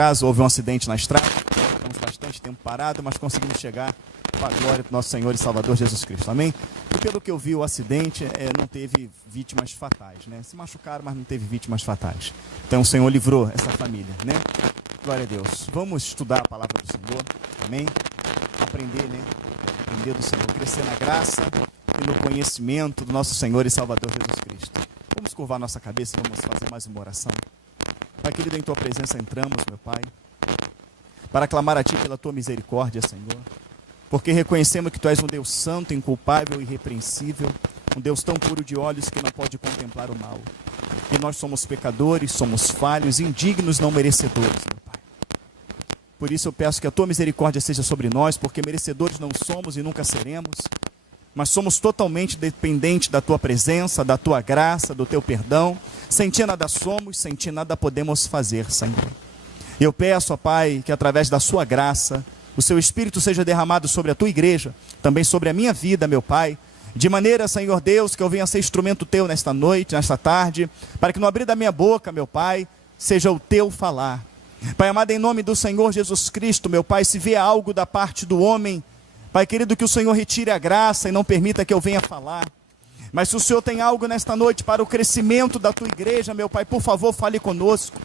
Caso houve um acidente na estrada, ficamos bastante tempo parado, mas conseguimos chegar para a glória do nosso Senhor e Salvador Jesus Cristo, amém? E pelo que eu vi, o acidente não teve vítimas fatais, né? Se machucaram, mas não teve vítimas fatais. Então o Senhor livrou essa família, né? Glória a Deus. Vamos estudar a palavra do Senhor, amém? Aprender, né? Aprender do Senhor, crescer na graça e no conhecimento do nosso Senhor e Salvador Jesus Cristo. Vamos curvar nossa cabeça e vamos fazer mais uma oração. Pai querido, em Tua presença entramos, meu Pai, para clamar a Ti pela Tua misericórdia, Senhor, porque reconhecemos que Tu és um Deus santo, inculpável e irrepreensível, um Deus tão puro de olhos que não pode contemplar o mal. E nós somos pecadores, somos falhos, indignos, não merecedores, meu Pai. Por isso eu peço que a Tua misericórdia seja sobre nós, porque merecedores não somos e nunca seremos, mas somos totalmente dependentes da Tua presença, da Tua graça, do Teu perdão. Sem Ti nada somos, sem Ti nada podemos fazer, Senhor. Eu peço, ó Pai, que através da Sua graça, o Seu Espírito seja derramado sobre a Tua igreja, também sobre a minha vida, meu Pai, de maneira, Senhor Deus, que eu venha ser instrumento Teu nesta noite, nesta tarde, para que no abrir da minha boca, meu Pai, seja o Teu falar. Pai amado, em nome do Senhor Jesus Cristo, meu Pai, se vê algo da parte do homem, Pai querido, que o Senhor retire a graça e não permita que eu venha falar. Mas se o Senhor tem algo nesta noite para o crescimento da Tua igreja, meu Pai, por favor, fale conosco.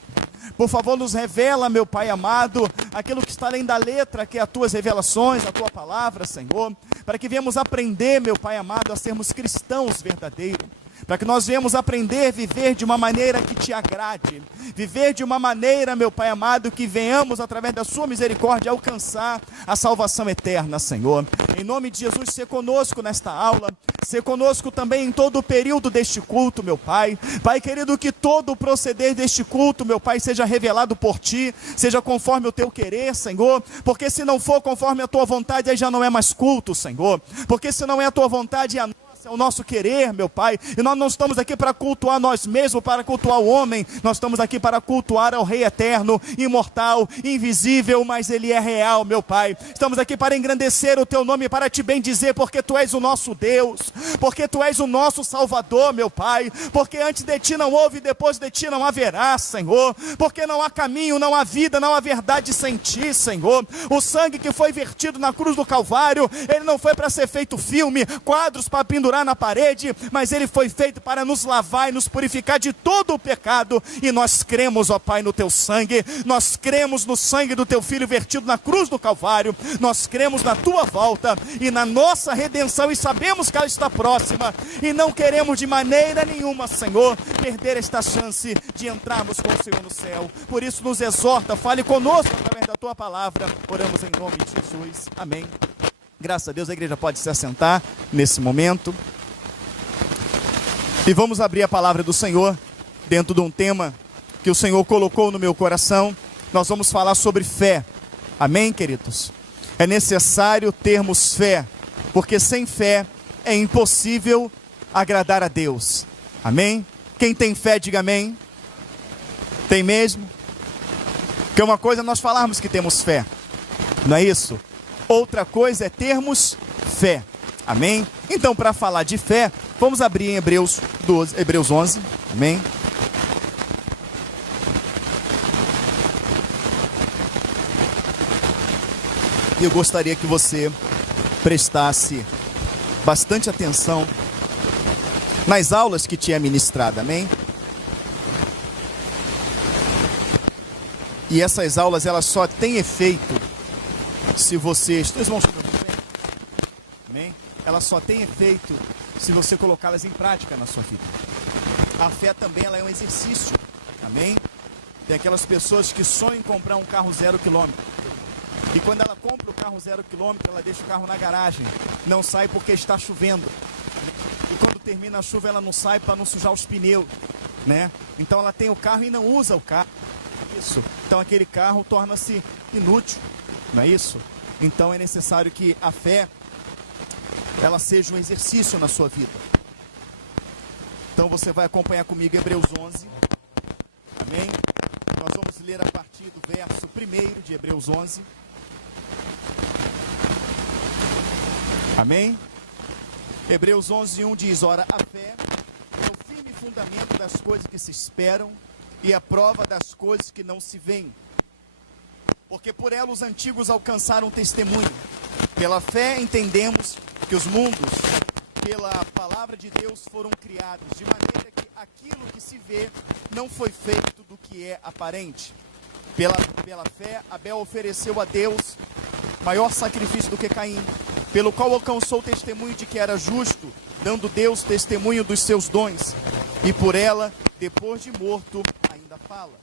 Por favor, nos revela, meu Pai amado, aquilo que está além da letra, que é as Tuas revelações, a Tua palavra, Senhor, para que venhamos aprender, meu Pai amado, a sermos cristãos verdadeiros. Para que nós venhamos aprender a viver de uma maneira que Te agrade, viver de uma maneira, meu Pai amado, que venhamos, através da Sua misericórdia, alcançar a salvação eterna, Senhor. Em nome de Jesus, ser conosco nesta aula, ser conosco também em todo o período deste culto, meu Pai. Pai querido, que todo o proceder deste culto, meu Pai, seja revelado por Ti, seja conforme o Teu querer, Senhor, porque se não for conforme a Tua vontade, aí já não é mais culto, Senhor, porque se não é a Tua vontade, é o nosso querer, meu Pai, e nós não estamos aqui para cultuar nós mesmos, para cultuar o homem, nós estamos aqui para cultuar ao Rei eterno, imortal, invisível, mas Ele é real, meu Pai. Estamos aqui para engrandecer o Teu nome, para Te bendizer, porque Tu és o nosso Deus, porque Tu és o nosso Salvador, meu Pai, porque antes de Ti não houve, depois de Ti não haverá, Senhor, porque não há caminho, não há vida, não há verdade sem Ti, Senhor. O sangue que foi vertido na cruz do Calvário, ele não foi para ser feito filme, quadros para pendurar na parede, mas ele foi feito para nos lavar e nos purificar de todo o pecado, e nós cremos, ó Pai, no Teu sangue, nós cremos no sangue do Teu Filho vertido na cruz do Calvário, nós cremos na Tua volta e na nossa redenção, e sabemos que ela está próxima, e não queremos de maneira nenhuma, Senhor, perder esta chance de entrarmos com o Senhor no céu. Por isso nos exorta, fale conosco através da Tua palavra, oramos em nome de Jesus, amém. Graças a Deus, a igreja pode se assentar nesse momento. E vamos abrir a palavra do Senhor dentro de um tema que o Senhor colocou no meu coração. Nós vamos falar sobre fé. Amém, queridos? É necessário termos fé, porque sem fé é impossível agradar a Deus. Amém? Quem tem fé, diga amém. Tem mesmo? Porque uma coisa é nós falarmos que temos fé, não é isso? Outra coisa é termos fé, amém? Então, para falar de fé, vamos abrir em Hebreus 11, amém? E eu gostaria que você prestasse bastante atenção nas aulas que tinha ministrado, amém? E essas aulas, elas só têm efeito se você... Amém? Ela só tem efeito se você colocá-las em prática na sua vida. A fé também, ela é um exercício. Amém? Tem aquelas pessoas que sonham em comprar um carro 0 km. E quando ela compra o carro 0 km, ela deixa o carro na garagem. Não sai porque está chovendo. E quando termina a chuva, ela não sai para não sujar os pneus, né? Então ela tem o carro e não usa o carro. Isso. Então aquele carro torna-se inútil. Não é isso? Então é necessário que a fé, ela seja um exercício na sua vida. Então você vai acompanhar comigo Hebreus 11. Amém? Nós vamos ler a partir do verso 1 de Hebreus 11. Amém? Hebreus 11:1 diz: ora, a fé é o firme fundamento das coisas que se esperam e a prova das coisas que não se veem. porque por ela os antigos alcançaram testemunho. Pela fé entendemos que os mundos, pela palavra de Deus, foram criados, de maneira que aquilo que se vê não foi feito do que é aparente. Pela fé, Abel ofereceu a Deus maior sacrifício do que Caim, pelo qual alcançou o testemunho de que era justo, dando Deus testemunho dos seus dons. E por ela, depois de morto, ainda fala.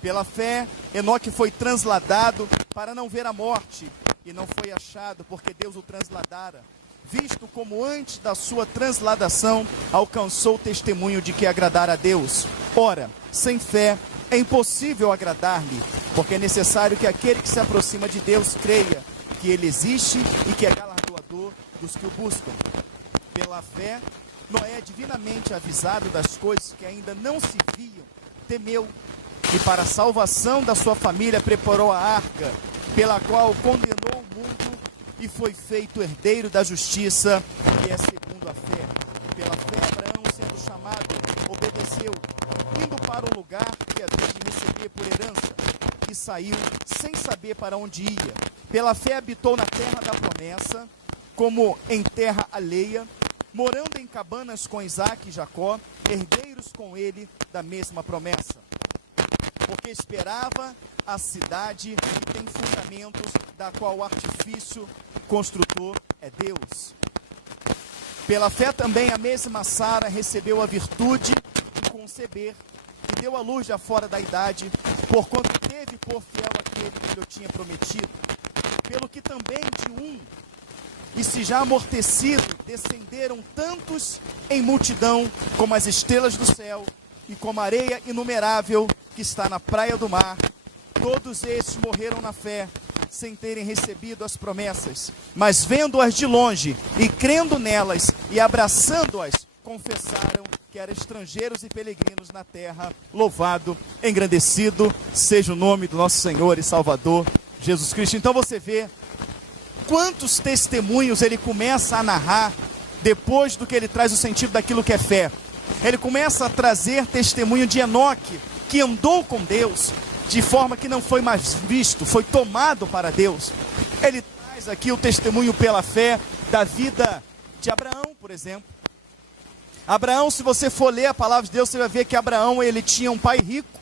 Pela fé, Enoque foi transladado para não ver a morte, e não foi achado, porque Deus o transladara, visto como antes da sua transladação alcançou o testemunho de que agradara a Deus. Ora, sem fé é impossível agradar-lhe, porque é necessário que aquele que se aproxima de Deus creia que ele existe e que é galardoador dos que o buscam. Pela fé, Noé, divinamente avisado das coisas que ainda não se viam, temeu, e para a salvação da sua família preparou a arca, pela qual condenou o mundo e foi feito herdeiro da justiça, que é segundo a fé. Pela fé, Abraão, sendo chamado, obedeceu, indo para o lugar que havia de receber por herança, e saiu sem saber para onde ia. Pela fé habitou na terra da promessa, como em terra alheia, morando em cabanas com Isaque e Jacó, herdeiros com ele da mesma promessa. Porque esperava a cidade que tem fundamentos, da qual o artifício construtor é Deus. Pela fé também a mesma Sara recebeu a virtude de conceber, e deu à luz já fora da idade, porquanto teve por fiel aquele que lhe tinha prometido. Pelo que também de um, e se já amortecido, descenderam tantos em multidão, como as estrelas do céu, e como a areia inumerável que está na praia do mar. Todos estes morreram na fé, sem terem recebido as promessas, mas vendo-as de longe, e crendo nelas, e abraçando-as, confessaram que eram estrangeiros e peregrinos na terra. Louvado, engrandecido seja o nome do nosso Senhor e Salvador Jesus Cristo. Então você vê quantos testemunhos ele começa a narrar depois do que ele traz o sentido daquilo que é fé. Ele começa a trazer testemunho de Enoque, que andou com Deus de forma que não foi mais visto, foi tomado para Deus. Ele traz aqui o testemunho pela fé da vida de Abraão, por exemplo. Abraão, se você for ler a palavra de Deus, você vai ver que Abraão, ele tinha um pai rico.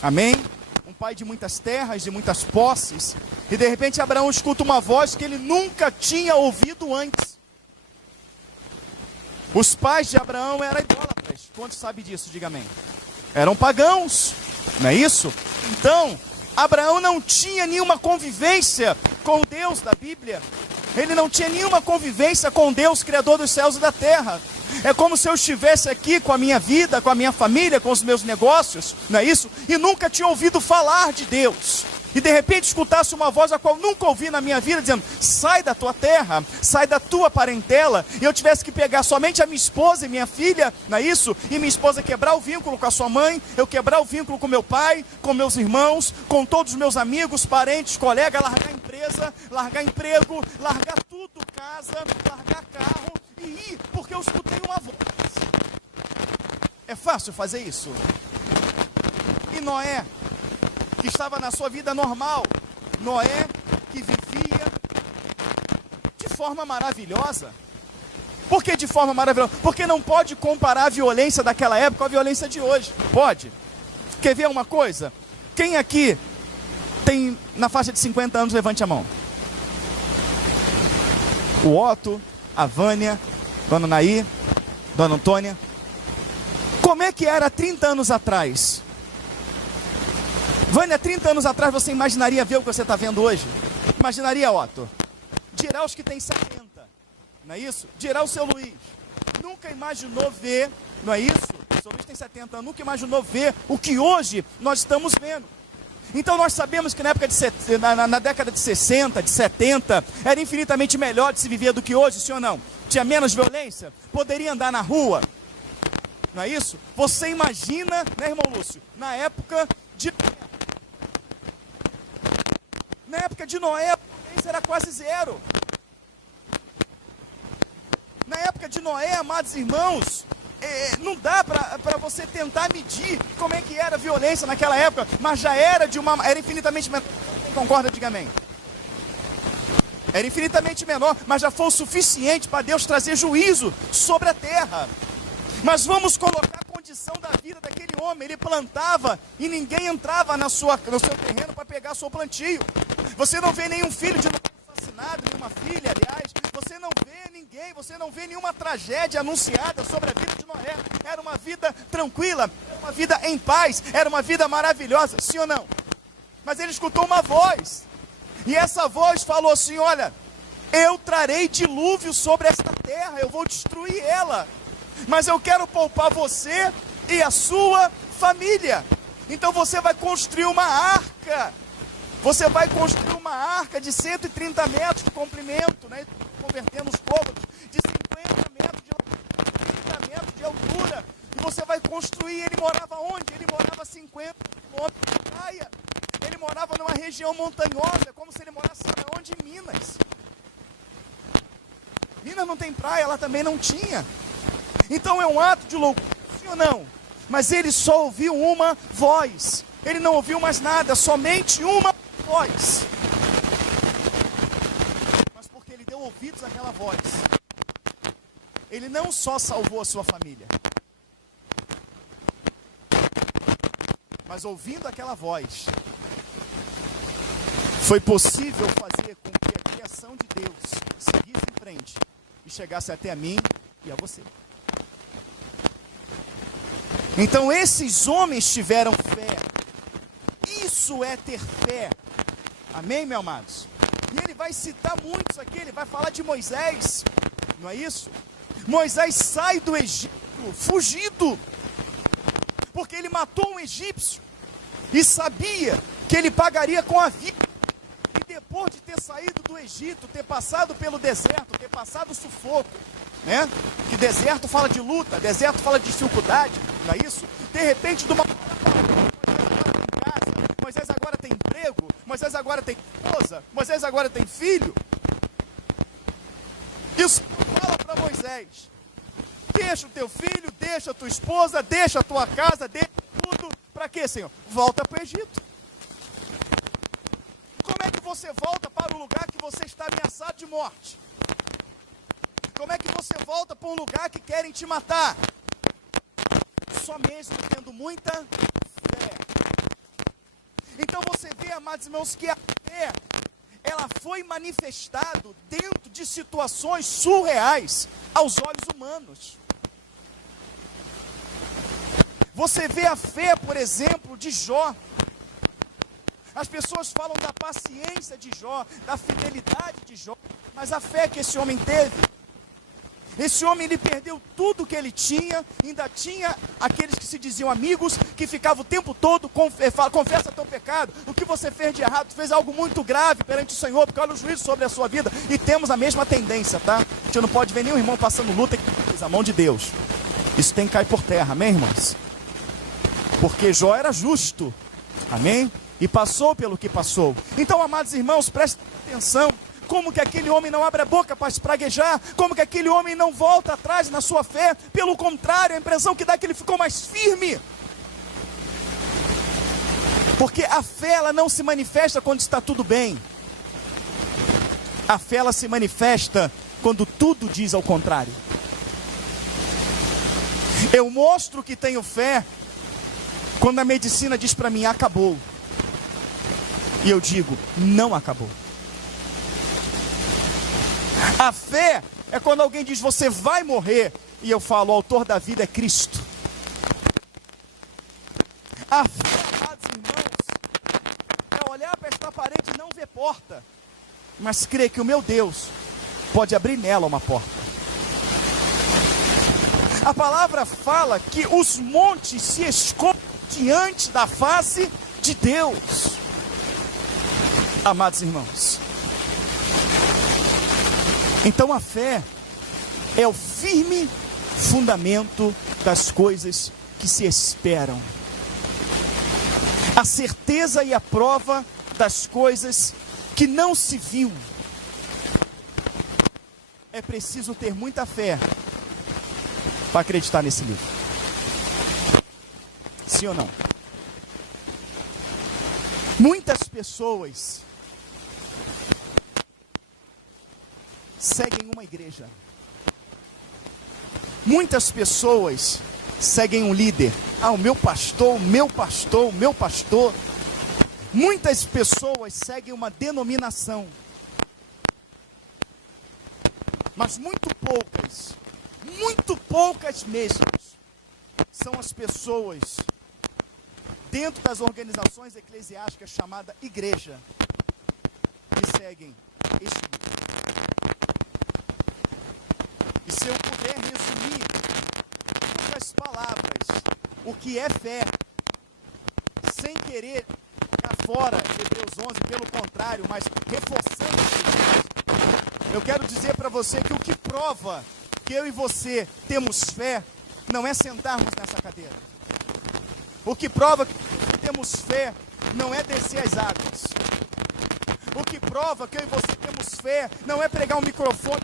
Amém? Um pai de muitas terras, de muitas posses. E de repente Abraão escuta uma voz que ele nunca tinha ouvido antes. Os pais de Abraão eram idólatras. Quantos sabem disso? Diga amém. Eram pagãos, não é isso? Então, Abraão não tinha nenhuma convivência com o Deus da Bíblia. Ele não tinha nenhuma convivência com Deus, Criador dos céus e da terra. É como se eu estivesse aqui com a minha vida, com a minha família, com os meus negócios, não é isso? E nunca tinha ouvido falar de Deus. E de repente escutasse uma voz a qual nunca ouvi na minha vida, dizendo: sai da tua terra, sai da tua parentela. E eu tivesse que pegar somente a minha esposa e minha filha, não é isso? E minha esposa quebrar o vínculo com a sua mãe, eu quebrar o vínculo com meu pai, com meus irmãos, com todos os meus amigos, parentes, colegas, largar empresa, largar emprego, largar tudo, casa, largar carro e ir, porque eu escutei uma voz. É fácil fazer isso? E Noé, que estava na sua vida normal, Noé, que vivia de forma maravilhosa. Por que de forma maravilhosa? Porque não pode comparar a violência daquela época com a violência de hoje. Pode? Quer ver uma coisa? Quem aqui tem na faixa de 50 anos, levante a mão. O Otto, a Vânia, Dona Naí, Dona Antônia. Como é que era 30 anos atrás? Vânia, 30 anos atrás você imaginaria ver o que você está vendo hoje? Imaginaria, Otto? Dirá os que têm 70, não é isso? Dirá o seu Luiz. Nunca imaginou ver, não é isso? O seu Luiz tem 70 anos, nunca imaginou ver o que hoje nós estamos vendo. Então nós sabemos que na década de 60, de 70, era infinitamente melhor de se viver do que hoje, sim ou não? Tinha menos violência? Poderia andar na rua? Não é isso? Você imagina, né, irmão Lúcio? Na época de Noé, a violência era quase zero. Na época de Noé, amados irmãos, não dá para você tentar medir como é que era a violência naquela época, mas já era infinitamente menor. Quem concorda, diga amém. Era infinitamente menor, mas já foi o suficiente para Deus trazer juízo sobre a terra. Mas vamos colocar a condição da vida daquele homem. Ele plantava e ninguém entrava no seu terreno para pegar seu plantio. Você não vê nenhum filho de Noé assassinado, nenhuma filha, aliás. Você não vê ninguém, você não vê nenhuma tragédia anunciada sobre a vida de Noé. Era uma vida tranquila, era uma vida em paz, era uma vida maravilhosa, sim ou não? Mas ele escutou uma voz. E essa voz falou assim: olha, eu trarei dilúvio sobre esta terra, eu vou destruir ela, mas eu quero poupar você e a sua família. Então você vai construir uma arca. Você vai construir uma arca de 130 metros de comprimento, né? Convertendo os côvados, de 50 metros de largura, 30 metros de altura. E você vai construir. Ele morava onde? Ele morava a 50 quilômetros de praia. Ele morava numa região montanhosa, como se ele morasse, sabe onde? Em Minas. Minas não tem praia, ela também não tinha. Então é um ato de loucura, sim ou não? Mas ele só ouviu uma voz. Ele não ouviu mais nada, somente uma voz. Mas porque ele deu ouvidos àquela voz, ele não só salvou a sua família, mas ouvindo aquela voz, foi possível fazer com que a criação de Deus seguisse em frente e chegasse até a mim e a você. Então esses homens tiveram fé. Isso é ter fé. Amém, meus amados? E ele vai citar muitos aqui, ele vai falar de Moisés, não é isso? Moisés sai do Egito fugido, porque ele matou um egípcio e sabia que ele pagaria com a vida. E depois de ter saído do Egito, ter passado pelo deserto, ter passado o sufoco, né? Que deserto fala de luta, deserto fala de dificuldade, não é isso? De repente, de uma Moisés agora tem emprego, Moisés agora tem esposa, Moisés agora tem filho. Isso fala para Moisés: deixa o teu filho, deixa a tua esposa, deixa a tua casa, deixa tudo. Para quê, Senhor? Volta para o Egito. Como é que você volta para o lugar que você está ameaçado de morte? Como é que você volta para um lugar que querem te matar? Só mesmo tendo muita fé. Então você vê, amados irmãos, que a fé, ela foi manifestada dentro de situações surreais aos olhos humanos. Você vê a fé, por exemplo, de Jó. As pessoas falam da paciência de Jó, da fidelidade de Jó, mas a fé que esse homem teve, esse homem, ele perdeu tudo que ele tinha, ainda tinha aqueles que se diziam amigos, que ficavam o tempo todo: confessa teu pecado, o que você fez de errado, fez algo muito grave perante o Senhor, porque olha o juízo sobre a sua vida. E temos a mesma tendência, tá? A gente não pode ver nenhum irmão passando luta que fez a mão de Deus. Isso tem que cair por terra, amém, irmãos? Porque Jó era justo, amém? E passou pelo que passou. Então, amados irmãos, prestem atenção. Como que aquele homem não abre a boca para espraguejar? Como que aquele homem não volta atrás na sua fé? Pelo contrário, a impressão que dá é que ele ficou mais firme. Porque a fé, ela não se manifesta quando está tudo bem. A fé, ela se manifesta quando tudo diz ao contrário. Eu mostro que tenho fé quando a medicina diz para mim: acabou. E eu digo: não acabou. A fé é quando alguém diz: você vai morrer, e eu falo: o autor da vida é Cristo. A fé, amados irmãos, é olhar para esta parede e não ver porta, mas crer que o meu Deus pode abrir nela uma porta. A palavra fala que os montes se escondem diante da face de Deus. Amados irmãos, então a fé é o firme fundamento das coisas que se esperam. A certeza e a prova das coisas que não se viu. É preciso ter muita fé para acreditar nesse livro. Sim ou não? Muitas pessoas seguem uma igreja. Muitas pessoas seguem um líder. O meu pastor, o meu pastor, o meu pastor. Muitas pessoas seguem uma denominação. Mas muito poucas mesmo, são as pessoas dentro das organizações eclesiásticas chamada igreja que seguem este livro. E se eu puder resumir em poucas palavras o que é fé, sem querer jogar fora Hebreus 11, pelo contrário, mas reforçando isso, eu quero dizer para você que o que prova que eu e você temos fé não é sentarmos nessa cadeira. O que prova que temos fé não é descer as águas. O que prova que eu e você temos fé não é pegar o microfone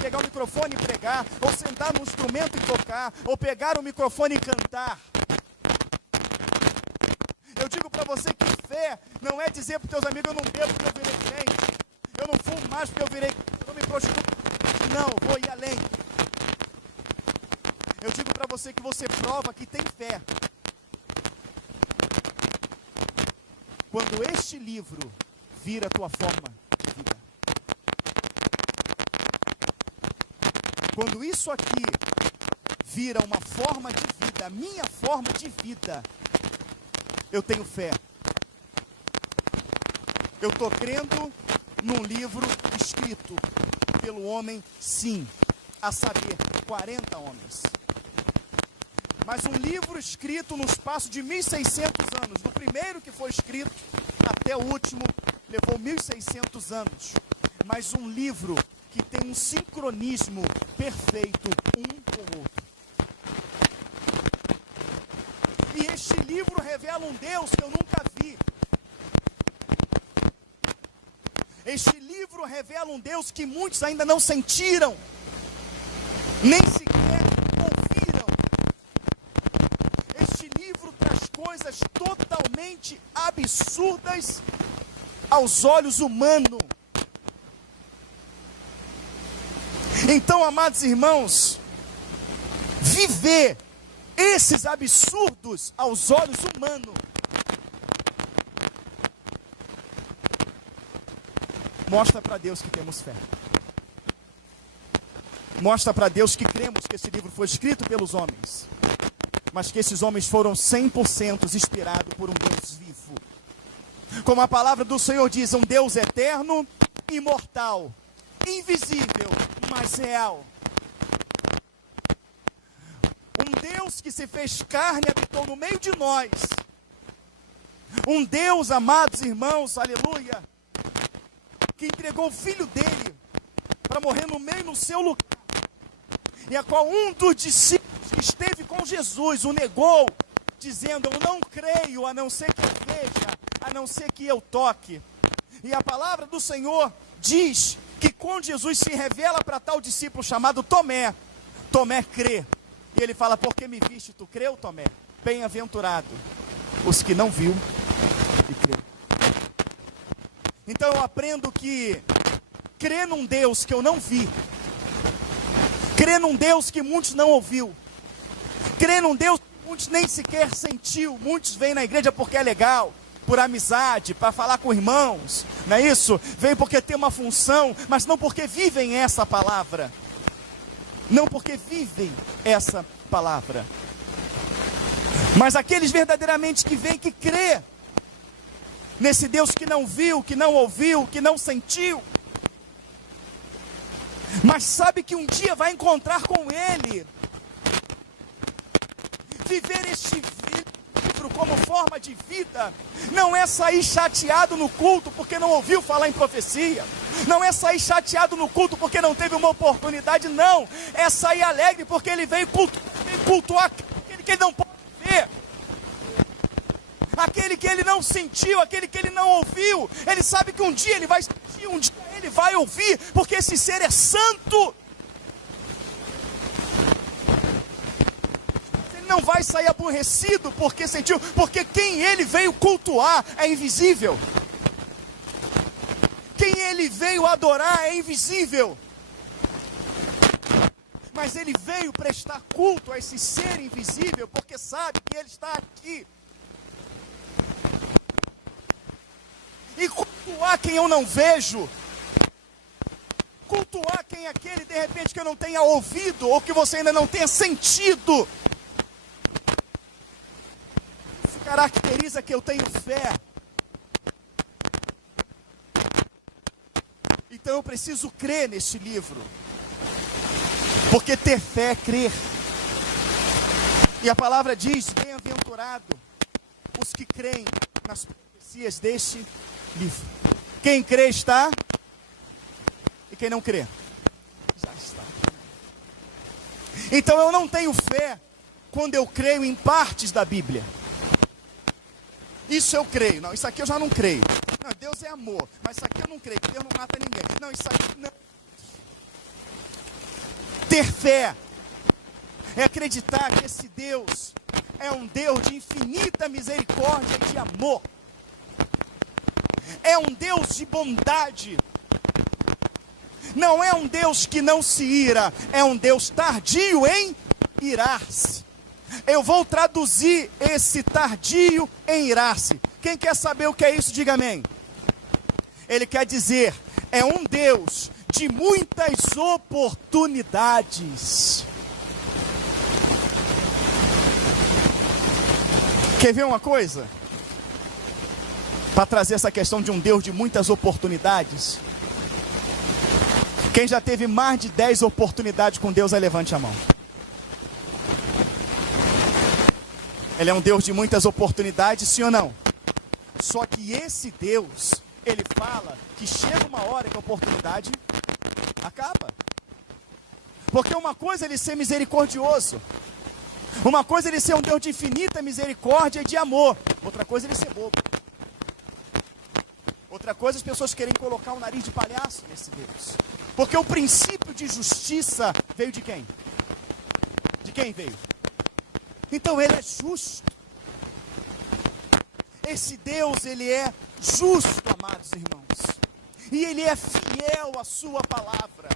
e pregar, ou sentar num instrumento e tocar, ou pegar o microfone e cantar. Eu digo para você que fé não é dizer para os teus amigos: eu não bebo porque eu virei crente, eu não fumo mais porque eu não me prostituo. Não, vou ir além. Eu digo para você que você prova que tem fé quando este livro vira a tua forma de vida. Quando isso aqui vira uma forma de vida, a minha forma de vida, eu tenho fé. Eu estou crendo num livro escrito pelo homem, sim, a saber, 40 homens. Mas um livro escrito no espaço de 1600 anos, do primeiro que foi escrito até o último, levou 1600 anos. Mas um livro que tem um sincronismo perfeito um com o outro. E este livro revela um Deus que eu nunca vi. Este livro revela um Deus que muitos ainda não sentiram, nem sequer ouviram. Este livro traz coisas totalmente absurdas aos olhos humanos. Então, amados irmãos, viver esses absurdos aos olhos humanos mostra para Deus que temos fé. Mostra para Deus que cremos que esse livro foi escrito pelos homens, mas que esses homens foram 100% inspirados por um Deus vivo. Como a palavra do Senhor diz, um Deus eterno, imortal, invisível, mas real. Um Deus que se fez carne e habitou no meio de nós. Um Deus, amados irmãos, aleluia, que entregou o Filho dele para morrer no meio, no seu lugar, e a qual um dos discípulos que esteve com Jesus o negou, dizendo: eu não creio a não ser que eu veja, a não ser que eu toque. E a palavra do Senhor diz que quando Jesus se revela para tal discípulo chamado Tomé, Tomé crê, e ele fala: porque me viste, tu creu, Tomé? Bem-aventurado os que não viu e creu. Então eu aprendo que crer num Deus que eu não vi, crer num Deus que muitos não ouviu, crer num Deus que muitos nem sequer sentiu. Muitos vêm na igreja porque é legal, por amizade, para falar com irmãos, não é isso? Vem porque tem uma função, mas não porque vivem essa palavra. Não porque vivem essa palavra. Mas aqueles verdadeiramente que vêm, que crê nesse Deus que não viu, que não ouviu, que não sentiu, mas sabe que um dia vai encontrar com Ele. Viver este livro como forma de vida não é sair chateado no culto porque não ouviu falar em profecia, não é sair chateado no culto porque não teve uma oportunidade, não, é sair alegre porque ele veio cultuar aquele que ele não pode ver, aquele que ele não sentiu, aquele que ele não ouviu. Ele sabe que um dia ele vai sentir, um dia ele vai ouvir, porque esse ser é santo. Ele não vai sair aborrecido porque sentiu, porque quem ele veio cultuar é invisível. ele veio adorar é invisível. Mas ele veio prestar culto a esse ser invisível, porque sabe que ele está aqui. E cultuar quem eu não vejo, cultuar quem é aquele de repente que eu não tenha ouvido, ou que você ainda não tenha sentido, isso caracteriza que eu tenho fé. Então eu preciso crer neste livro, porque ter fé é crer. E a palavra diz: bem-aventurado os que creem nas profecias deste livro. Quem crê está, e quem não crê já está. Então eu não tenho fé quando eu creio em partes da Bíblia. Isso eu creio. Não, isso aqui eu já não creio. Não, Deus é amor, mas isso aqui eu não creio, que Deus não mata ninguém. Não, isso aqui não. Ter fé é acreditar que esse Deus é um Deus de infinita misericórdia e de amor. É um Deus de bondade. Não é um Deus que não se ira, é um Deus tardio em irar-se. Eu vou traduzir esse tardio em irar-se. Quem quer saber o que é isso, diga amém. Ele quer dizer, é um Deus de muitas oportunidades. Quer ver uma coisa? Para trazer essa questão de um Deus de muitas oportunidades. Quem já teve mais de 10 oportunidades com Deus, levante a mão. Ele é um Deus de muitas oportunidades, sim ou não? Só que esse Deus, ele fala que chega uma hora que a oportunidade acaba. Porque uma coisa é ele ser misericordioso. Uma coisa é ele ser um Deus de infinita misericórdia e de amor. Outra coisa é ele ser bobo. Outra coisa, as pessoas querem colocar o nariz de palhaço nesse Deus. Porque o princípio de justiça veio de quem? De quem veio? Então ele é justo. Esse Deus, ele é justo, amados irmãos. E ele é fiel à sua palavra.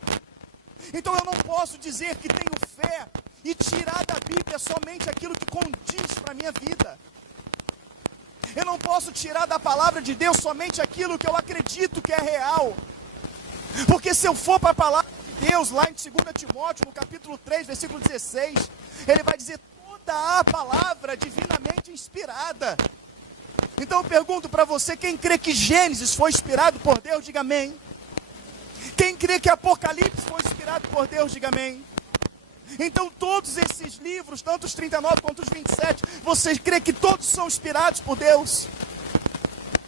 Então eu não posso dizer que tenho fé e tirar da Bíblia somente aquilo que condiz para a minha vida. Eu não posso tirar da palavra de Deus somente aquilo que eu acredito que é real. Porque se eu for para a palavra de Deus, lá em 2 Timóteo, no capítulo 3, versículo 16, ele vai dizer toda a palavra divinamente inspirada. Então eu pergunto para você, quem crê que Gênesis foi inspirado por Deus, diga amém. Quem crê que Apocalipse foi inspirado por Deus, diga amém. Então todos esses livros, tanto os 39 quanto os 27, você crê que todos são inspirados por Deus?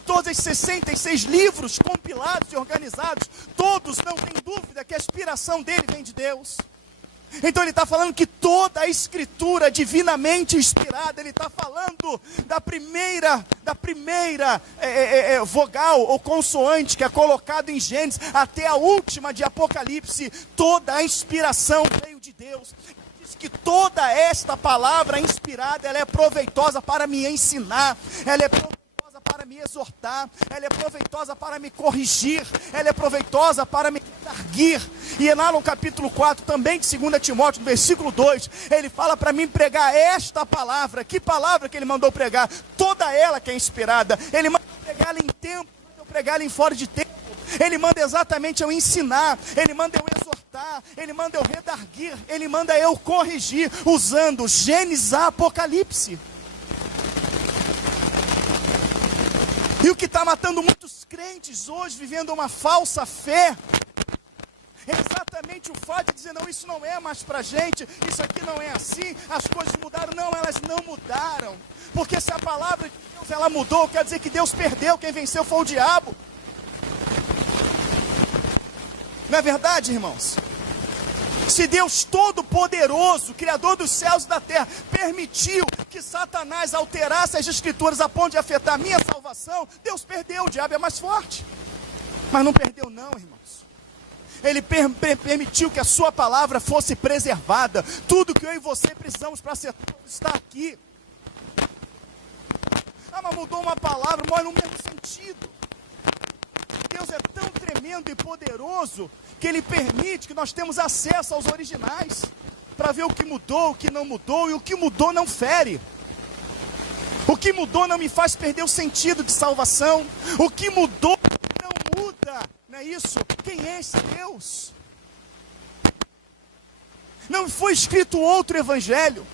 Todos esses 66 livros compilados e organizados, todos, não tem dúvida que a inspiração dele vem de Deus. Então ele está falando que toda a escritura divinamente inspirada, ele está falando da primeira vogal ou consoante que é colocado em Gênesis até a última de Apocalipse. Toda a inspiração veio de Deus. Diz que toda esta palavra inspirada, ela é proveitosa para me ensinar, ela é proveitosa para me exortar, ela é proveitosa para me corrigir, ela é proveitosa para me redarguir. E lá no capítulo 4, também de 2 Timóteo, no versículo 2, ele fala para mim pregar esta palavra. Que palavra que ele mandou pregar? Toda ela que é inspirada. Ele manda pregar em tempo, manda pregar em fora de tempo. Ele manda exatamente eu ensinar, ele manda eu exortar, ele manda eu redarguir, ele manda eu corrigir, usando Gênesis a Apocalipse. E o que está matando muitos crentes hoje, vivendo uma falsa fé, é exatamente o fato de dizer, não, isso não é mais para gente, isso aqui não é assim, as coisas mudaram. Não, elas não mudaram. Porque se a palavra de Deus, ela mudou, quer dizer que Deus perdeu, quem venceu foi o diabo. Não é verdade, irmãos? Se Deus Todo-Poderoso, Criador dos céus e da terra, permitiu que Satanás alterasse as escrituras a ponto de afetar a minha salvação, Deus perdeu, o diabo é mais forte. Mas não perdeu não, irmãos. Ele permitiu que a sua palavra fosse preservada. Tudo que eu e você precisamos para ser está aqui. Ah, mas mudou uma palavra, mas no mesmo sentido. Deus é tão tremendo e poderoso que Ele permite que nós temos acesso aos originais para ver o que mudou, o que não mudou, e o que mudou não fere. O que mudou não me faz perder o sentido de salvação. O que mudou não muda, não é isso? Quem é esse Deus? Não foi escrito outro evangelho.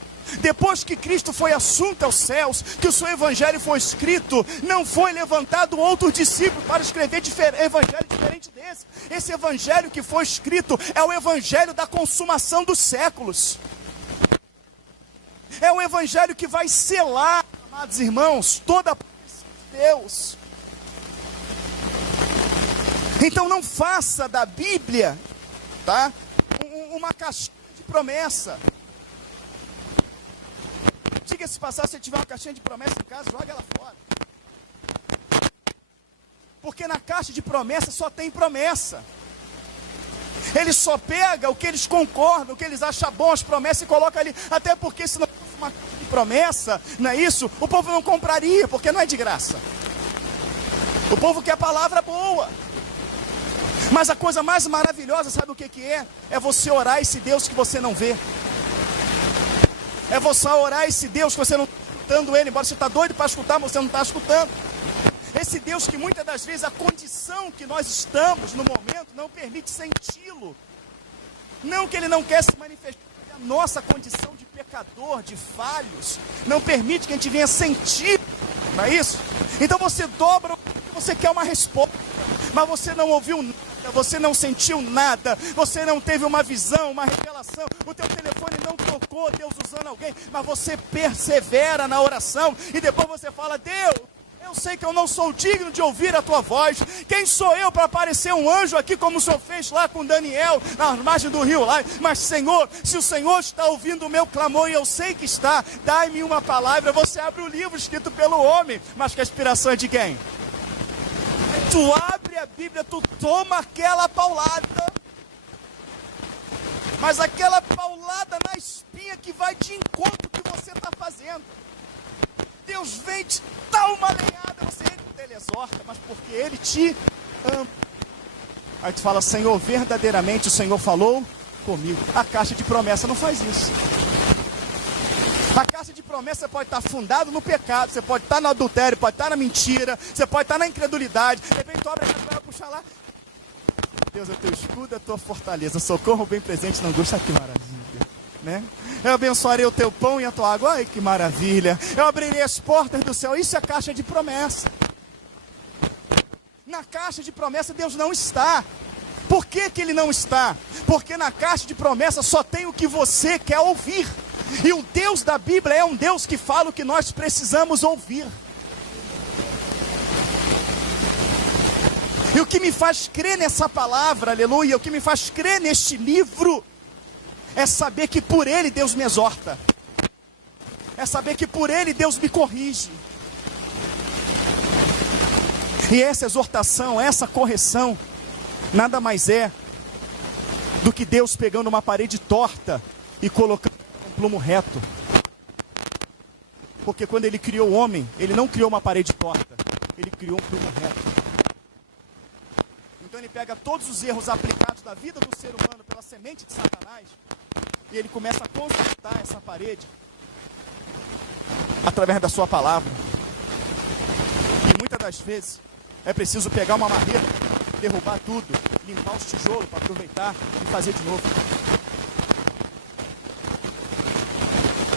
Depois que Cristo foi assunto aos céus, que o seu evangelho foi escrito, não foi levantado outro discípulo para escrever evangelho diferente desse. Esse evangelho que foi escrito é o evangelho da consumação dos séculos. É o evangelho que vai selar, amados irmãos, toda a promessa de Deus. Então não faça da Bíblia, tá, uma caixinha de promessa. Diga-se passar, se você tiver uma caixinha de promessa em casa, joga ela fora. Porque na caixa de promessa só tem promessa. Eles só pegam o que eles concordam, o que eles acham bom, as promessas, e colocam ali. Até porque se não fosse uma caixa de promessa, não é isso? O povo não compraria, porque não é de graça. O povo quer palavra boa. Mas a coisa mais maravilhosa, sabe o que é? É você orar esse Deus que você não vê. É você orar esse Deus que você não está escutando Ele, embora você está doido para escutar, mas você não está escutando. Esse Deus que muitas das vezes a condição que nós estamos no momento não permite senti-lo. Não que Ele não quer se manifestar, a nossa condição de pecador, de falhos, não permite que a gente venha sentir, não é isso? Então você dobra, você quer uma resposta, mas você não ouviu nada. Você não sentiu nada, você não teve uma visão, uma revelação, o teu telefone não tocou, Deus usando alguém, mas você persevera na oração, e depois você fala: Deus, eu sei que eu não sou digno de ouvir a tua voz, quem sou eu para aparecer um anjo aqui, como o Senhor fez lá com Daniel, na margem do rio lá, mas Senhor, se o Senhor está ouvindo o meu clamor, e eu sei que está, dai-me uma palavra. Você abre o livro escrito pelo homem, mas que a inspiração é de quem? Tu abre a Bíblia, tu toma aquela paulada, mas aquela paulada na espinha que vai de encontro que você está fazendo. Deus vem te dar uma lenhada, você ele exorta, mas porque Ele te ama. Aí tu fala: Senhor, verdadeiramente o Senhor falou comigo. A caixa de promessa não faz isso. A caixa de promessa pode estar fundada no pecado, você pode estar no adultério, pode estar na mentira, você pode estar na incredulidade. De repente tu abre a caixa e vai puxar lá. Deus é teu escudo, é tua fortaleza, socorro bem presente na angústia. Que maravilha, né? Eu abençoarei o teu pão e a tua água. Ai, que maravilha. Eu abrirei as portas do céu. Isso é a caixa de promessa. Na caixa de promessa Deus não está. Por que que Ele não está? Porque na caixa de promessa só tem o que você quer ouvir. E o Deus da Bíblia é um Deus que fala o que nós precisamos ouvir. E o que me faz crer nessa palavra, aleluia, o que me faz crer neste livro, é saber que por Ele Deus me exorta. É saber que por Ele Deus me corrige. E essa exortação, essa correção, nada mais é do que Deus pegando uma parede torta e colocando um plumo reto. Porque quando Ele criou o homem, Ele não criou uma parede torta, Ele criou um plumo reto. Então Ele pega todos os erros aplicados da vida do ser humano pela semente de Satanás, e Ele começa a consertar essa parede através da sua palavra. E muitas das vezes é preciso pegar uma marreta, derrubar tudo, limpar os tijolos para aproveitar e fazer de novo.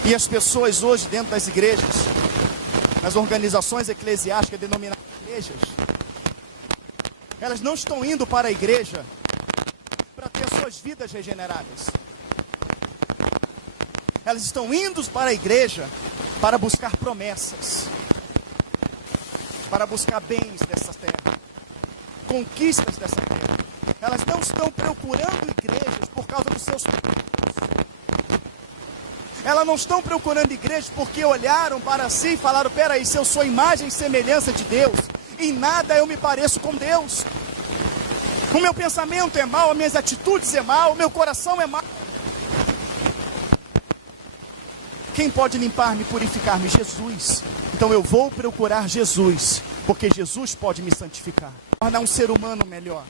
E as pessoas hoje dentro das igrejas, nas organizações eclesiásticas denominadas igrejas, elas não estão indo para a igreja para ter suas vidas regeneradas. Elas estão indo para a igreja para buscar promessas, para buscar bens dessa terra, conquistas dessa terra. Elas não estão procurando igrejas por causa dos seus pecados. Elas não estão procurando igrejas porque olharam para si e falaram: peraí, se eu sou imagem e semelhança de Deus, em nada eu me pareço com Deus. O meu pensamento é mau, as minhas atitudes é mau, o meu coração é mau. Quem pode limpar-me, purificar-me? Jesus. Então eu vou procurar Jesus, porque Jesus pode me santificar. tornar um ser humano melhor.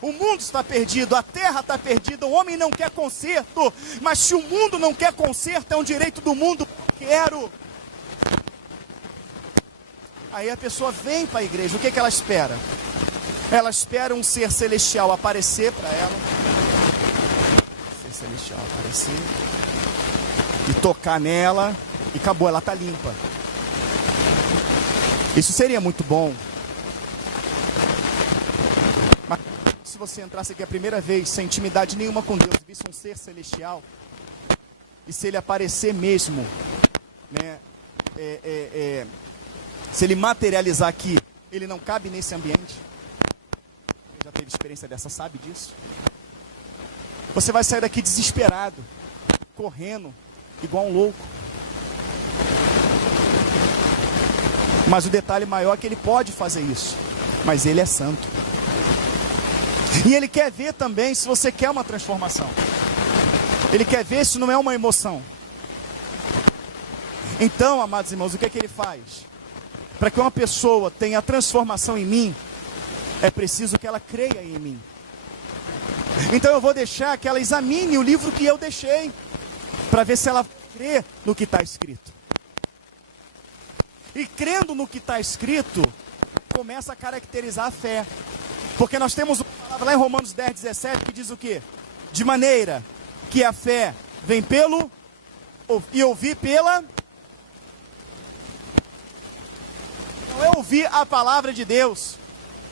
O mundo está perdido, a terra está perdida, o homem não quer conserto, mas se o mundo não quer conserto, é um direito do mundo, eu quero. Aí a pessoa vem para a igreja, o que ela espera? Ela espera um ser celestial aparecer para ela, ser celestial aparecer, e tocar nela, e acabou, ela está limpa. Isso seria muito bom. Mas se você entrasse aqui a primeira vez, sem intimidade nenhuma com Deus, e visse um ser celestial, e se ele aparecer mesmo, né, se ele materializar aqui, ele não cabe nesse ambiente. Quem já teve experiência dessa sabe disso. Você vai sair daqui desesperado, correndo, igual um louco. Mas o detalhe maior é que ele pode fazer isso, mas ele é santo. E ele quer ver também se você quer uma transformação. Ele quer ver se não é uma emoção. Então, amados irmãos, o que é que ele faz? Para que uma pessoa tenha transformação em mim, é preciso que ela creia em mim. Então eu vou deixar que ela examine o livro que eu deixei, para ver se ela crê no que está escrito. E crendo no que está escrito, começa a caracterizar a fé. Porque nós temos uma palavra lá em Romanos 10, 17, que diz o quê? De maneira que a fé vem pelo e ouvir pela... Não é ouvir a palavra de Deus.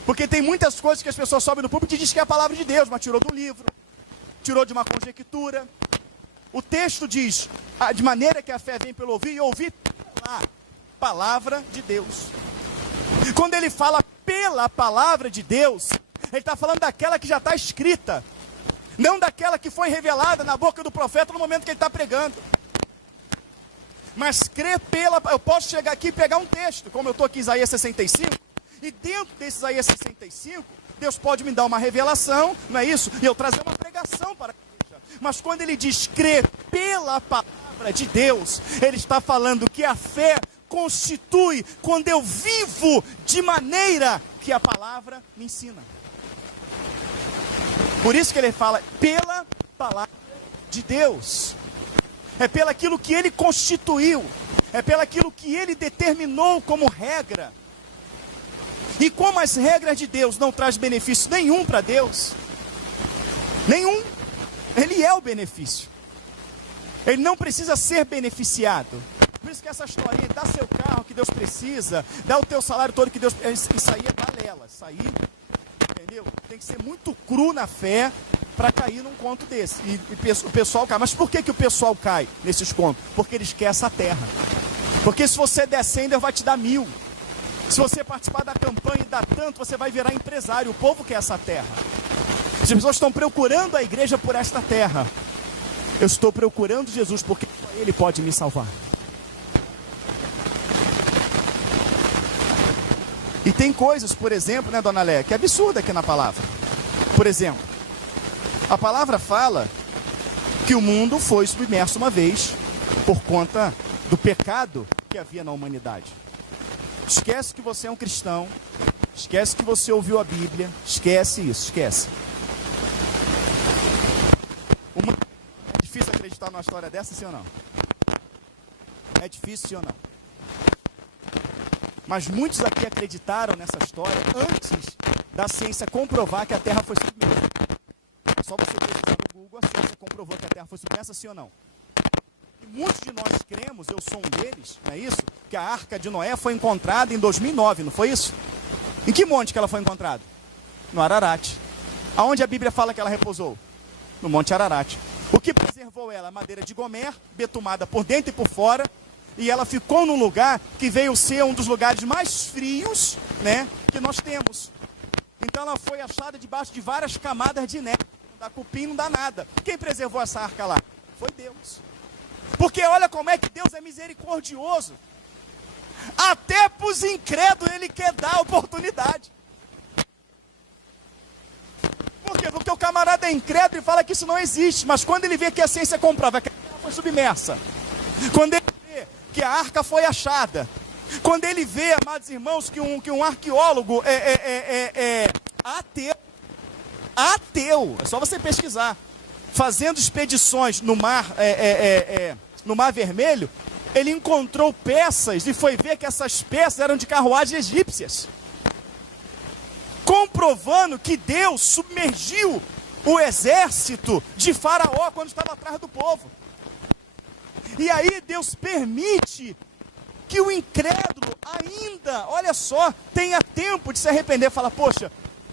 Porque tem muitas coisas que as pessoas sobem no púlpito e dizem que é a palavra de Deus, mas tirou do livro, tirou de uma conjectura. O texto diz, de maneira que a fé vem pelo ouvir e ouvir pela palavra de Deus. Quando ele fala pela palavra de Deus, ele está falando daquela que já está escrita, não daquela que foi revelada na boca do profeta no momento que ele está pregando. Mas crer pela... Eu posso chegar aqui e pegar um texto, como eu estou aqui em Isaías 65, e dentro desse Isaías 65, Deus pode me dar uma revelação, não é isso? E eu trazer uma pregação para a igreja. Mas quando ele diz crer pela palavra de Deus, ele está falando que a fé constitui quando eu vivo de maneira que a palavra me ensina. Por isso que ele fala pela palavra de Deus. É pelo aquilo que ele constituiu, é pelo aquilo que ele determinou como regra. E como as regras de Deus não trazem benefício nenhum para Deus, nenhum, ele é o benefício. Ele não precisa ser beneficiado. Por isso que essa historinha, dá seu carro que Deus precisa, dá o teu salário todo que Deus... Isso aí é balela, isso aí, entendeu? Tem que ser muito cru na fé para cair num conto desse. E o pessoal cai. Mas por que o pessoal cai nesses contos? Porque eles querem essa terra. Porque se você der 100, Deus vai te dar 1000. Se você participar da campanha e dar tanto, você vai virar empresário. O povo quer essa terra. As pessoas estão procurando a igreja por esta terra. Eu estou procurando Jesus porque só Ele pode me salvar. E tem coisas, por exemplo, né, dona Léa, que é absurda aqui na palavra. Por exemplo, a palavra fala que o mundo foi submerso uma vez por conta do pecado que havia na humanidade. Esquece que você é um cristão, esquece que você ouviu a Bíblia, esquece isso, esquece. É difícil acreditar numa história dessa, sim ou não? É difícil, sim ou não? Mas muitos aqui acreditaram nessa história antes da ciência comprovar que a Terra foi submersa. É só você pesquisar no Google, a ciência comprovou que a Terra foi submersa, sim ou não? E muitos de nós cremos, eu sou um deles, não é isso? Que a Arca de Noé foi encontrada em 2009, não foi isso? Em que monte que ela foi encontrada? No Ararat. Aonde a Bíblia fala que ela repousou? No Monte Ararat. O que preservou ela? A madeira de Gomer, betumada por dentro e por fora, e ela ficou num lugar que veio ser um dos lugares mais frios, né, que nós temos. Então ela foi achada debaixo de várias camadas de neve. Não dá cupim, não dá nada. Quem preservou essa arca lá? Foi Deus. Porque olha como é que Deus é misericordioso. Até para os incrédulos Ele quer dar oportunidade. Por quê? Porque o camarada é incrédulo e fala que isso não existe. Mas quando ele vê que a ciência comprova que a terra foi submersa, quando ele vê que a arca foi achada, Quando ele vê, amados irmãos, que um arqueólogo é ateu, é só você pesquisar, fazendo expedições no mar Vermelho, ele encontrou peças e foi ver que essas peças eram de carruagens egípcias, comprovando que Deus submergiu o exército de Faraó quando estava atrás do povo. E aí Deus permite que o incrédulo ainda, olha só, tenha tempo de se arrepender. Fala, poxa,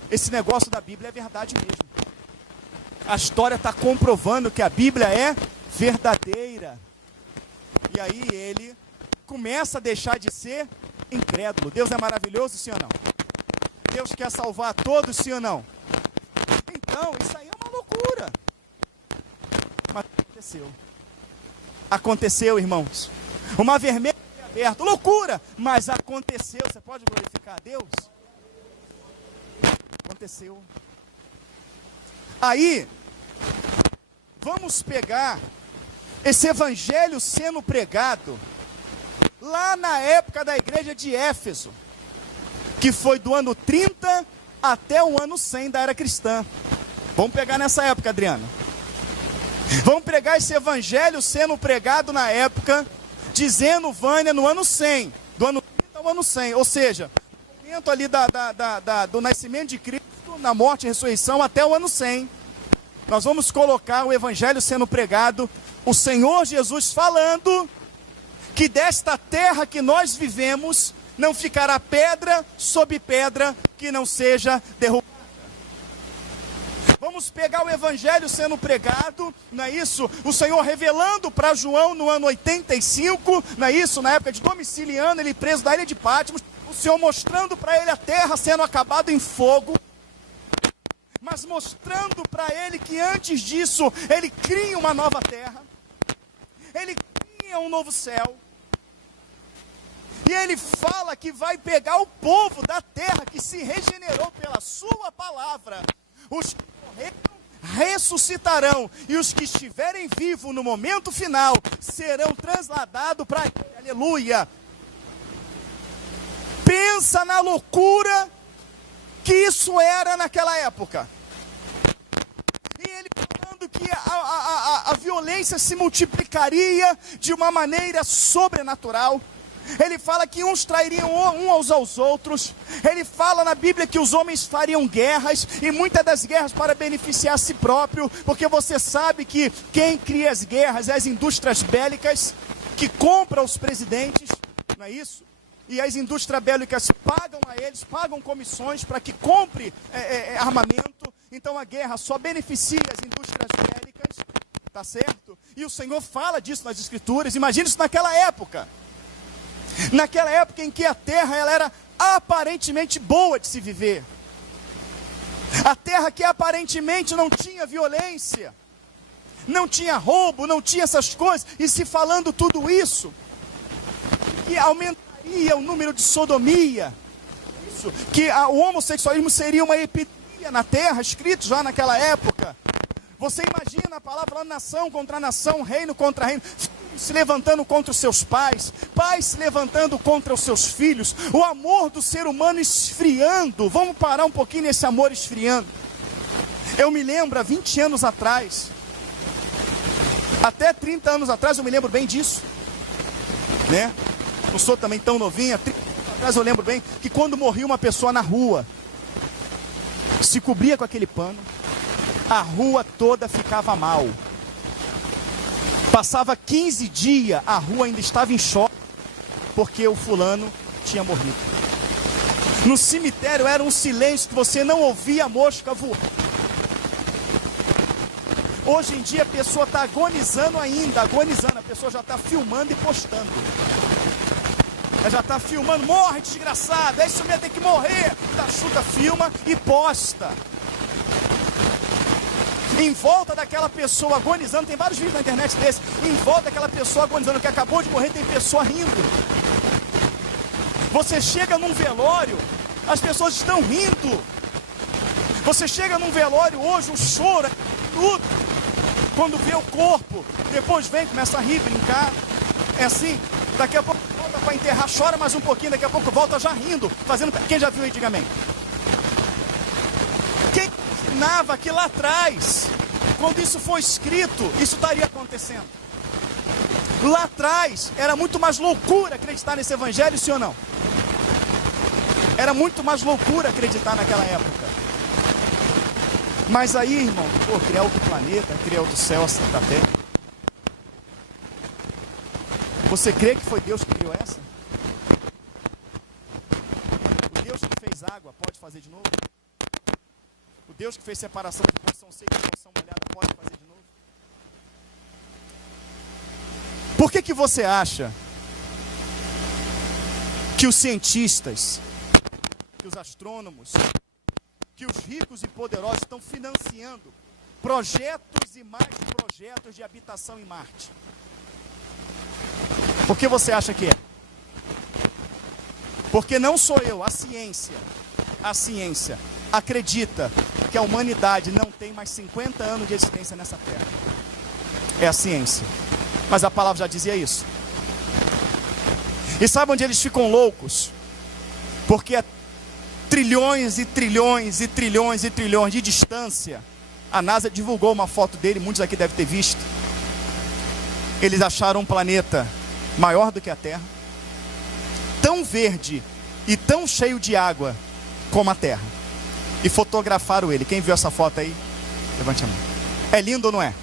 esse negócio da Bíblia é verdade mesmo. A história está comprovando que a Bíblia é verdadeira. E aí ele começa a deixar de ser incrédulo. Deus é maravilhoso, sim ou não? Deus quer salvar a todos, sim ou não? Então, isso aí é uma loucura. Mas aconteceu. Aconteceu, irmãos. O Mar Vermelho foi aberto. Loucura! Mas aconteceu. Você pode glorificar a Deus? Aconteceu. Aí, vamos pegar esse evangelho sendo pregado lá na época da igreja de Éfeso, que foi do ano 30 até o ano 100 da era cristã. Vamos pegar nessa época, Adriano. Vamos pegar esse evangelho sendo pregado na época, dizendo, Vânia, no ano 100, do ano 30 ao ano 100, ou seja, no momento ali do nascimento de Cristo, na morte e ressurreição, até o ano 100. Nós vamos colocar o evangelho sendo pregado, o Senhor Jesus falando que desta terra que nós vivemos, não ficará pedra sobre pedra que não seja derrubada. Vamos pegar o evangelho sendo pregado, não é isso? O Senhor revelando para João no ano 85, não é isso? Na época de Domiciliano, ele preso da ilha de Patmos, o Senhor mostrando para ele a terra sendo acabada em fogo, mas mostrando para ele que antes disso, ele cria uma nova terra, ele cria um novo céu, e ele fala que vai pegar o povo da terra que se regenerou pela sua palavra, os que morreram ressuscitarão, e os que estiverem vivos no momento final serão transladados para ele. Aleluia! Pensa na loucura que isso era naquela época. E ele falando que a violência se multiplicaria de uma maneira sobrenatural. Ele fala que uns trairiam uns aos outros. Ele fala na Bíblia que os homens fariam guerras, e muitas das guerras para beneficiar a si próprio, porque você sabe que quem cria as guerras é as indústrias bélicas, que compram os presidentes, não é isso? E as indústrias bélicas pagam a eles, pagam comissões para que compre armamento. Então a guerra só beneficia as indústrias bélicas, tá certo? E o Senhor fala disso nas Escrituras. Imagina isso naquela época. Naquela época em que a terra ela era aparentemente boa de se viver. A terra que aparentemente não tinha violência, não tinha roubo, não tinha essas coisas. E se falando tudo isso, que aumentaria o número de sodomia, isso, que o homossexualismo seria uma epidemia na terra, escrito já naquela época. Você imagina a palavra falando nação contra nação, reino contra reino, se levantando contra os seus pais, pais se levantando contra os seus filhos, o amor do ser humano esfriando. Vamos parar um pouquinho nesse amor esfriando. Eu me lembro, há 20 anos atrás, até 30 anos atrás, eu me lembro bem disso, né? Não sou também tão novinha, 30 anos atrás eu lembro bem, que quando morria uma pessoa na rua, se cobria com aquele pano, a rua toda ficava mal. Passava 15 dias, a rua ainda estava em choque, porque o fulano tinha morrido. No cemitério era um silêncio que você não ouvia a mosca voar. Hoje em dia a pessoa está agonizando ainda, a pessoa já está filmando e postando. Ela já está filmando, morre desgraçado, é isso mesmo, tem que morrer. Tá, chuta, filma e posta. Em volta daquela pessoa agonizando, tem vários vídeos na internet desses, em volta daquela pessoa agonizando, que acabou de morrer, tem pessoa rindo. Você chega num velório, as pessoas estão rindo. Você chega num velório hoje, o choro é tudo. Quando vê o corpo, depois vem, começa a rir, brincar. É assim, daqui a pouco volta para vai enterrar, chora mais um pouquinho, daqui a pouco volta já rindo, fazendo... Quem já viu aí, diga amém. Quem imaginava que lá atrás, quando isso foi escrito, isso estaria acontecendo? Lá atrás, era muito mais loucura acreditar nesse evangelho, sim ou não? Era muito mais loucura acreditar naquela época. Mas aí, irmão, criar outro planeta, criar outro céu acima da terra. Você crê que foi Deus que criou essa? O Deus que fez água pode fazer de novo? O Deus que fez separação de porção seca e porção molhada pode fazer de novo? Por que você acha que os cientistas, que os astrônomos, que os ricos e poderosos estão financiando projetos e mais projetos de habitação em Marte? Por que você acha que é? Porque não sou eu, a ciência acredita que a humanidade não tem mais 50 anos de existência nessa terra. É a ciência. Mas a palavra já dizia isso. E sabe onde eles ficam loucos? Porque a trilhões e trilhões e trilhões e trilhões de distância, a NASA divulgou uma foto dele, muitos aqui devem ter visto. Eles acharam um planeta maior do que a Terra, tão verde e tão cheio de água como a Terra, e fotografaram ele. Quem viu essa foto aí? Levante a mão. É lindo ou não é?